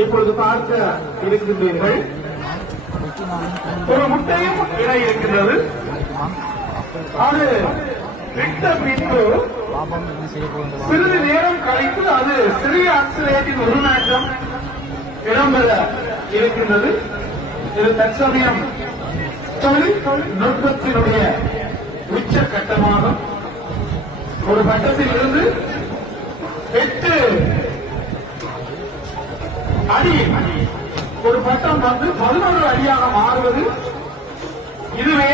இப்பொழுது பார்க்க இருக்கின்றீர்கள். ஒரு முட்டையும் இட இருக்கின்றது. அது விட்ட பின்பு சிறிது நேரம் கழித்து அது சிறிய ஆக்சிலேட்டின் உருமாற்றம் இடம்பெற இருக்கின்றது. இது தற்சமயம் தொழில்நுட்பத்தினுடைய உச்ச கட்டமாகும். ஒரு கட்டத்தில் இருந்து 8 அடி ஒரு பட்டம் வந்து 11 அடியாக மாறுவது இதுவே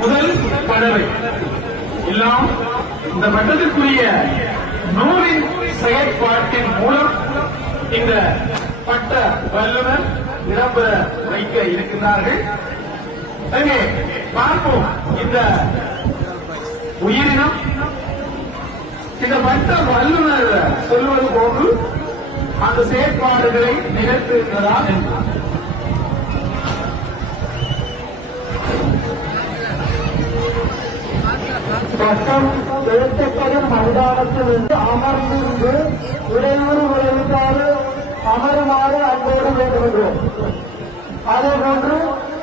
முதல் தடவை. எல்லாம் இந்த பட்டத்திற்குரிய நூலின் செயற்பாட்டின் மூலம் இந்த பட்ட வல்லுநர் இடம்பெற வைக்க இருக்கின்றார்கள். பார்ப்போம். இந்த உயிரினம் இந்த பட்ட வல்லுநர் சொல்வது போன்று அந்த செயற்பாடுகளை நிகழ்த்துகிறதா என்று. பட்டம் எழுத்தப்படும் மைதானத்தில் இருந்து அமர்ந்திருந்து இடையூறு விளைவிக்காது அமருமாறு அன்போடு வேண்டுகின்றோம். அதேபோன்று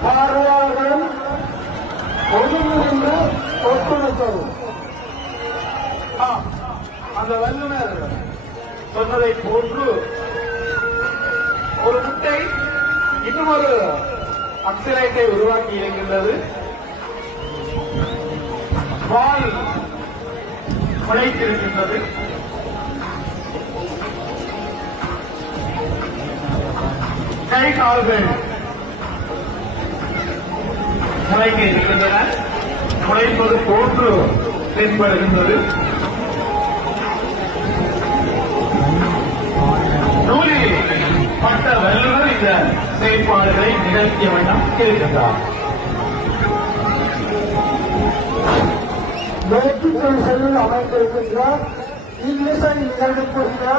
பார்வையாளர்களும் ஒதுங்கிருந்து ஒத்துழைக்கவும். அந்த வல்லுநர் சொன்னதை போன்று ஒரு முட்டை இன்னும் ஒரு அக்சிலேட்டை உருவாக்கி இருக்கின்றது. வால் முளைத்திருக்கின்றது. கை கால்கள் முளைக்க இருக்கின்றன. முளைப்பது போன்று தென்படுகின்றது. நூலில் பட்ட வல்லுநர் இந்த செயற்பாடுகளை நிகழ்த்திய வண்ணம் இருக்கின்றார். மேற்கு செல்லில் அமைந்திருக்கின்ற இன்னிசை நிகழ்வுக்குரிய